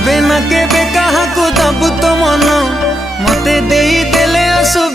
केबे ना केबे कहा को दबु तो मन मते देई देले असु